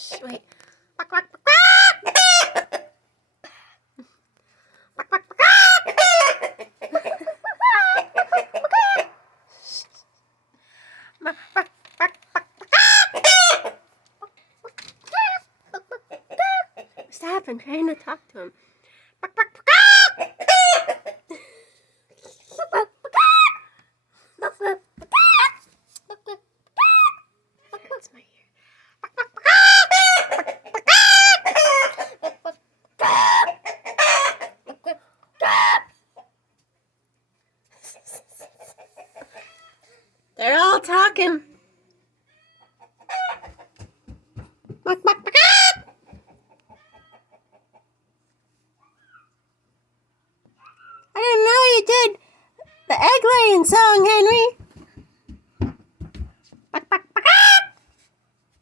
Shh, wait. Quack, quack, quack, quack. Quack, quack, quack. Stop, I'm trying to talk to him. Hurts my ear. They're all talking. I didn't know you did the egg laying song, Henry.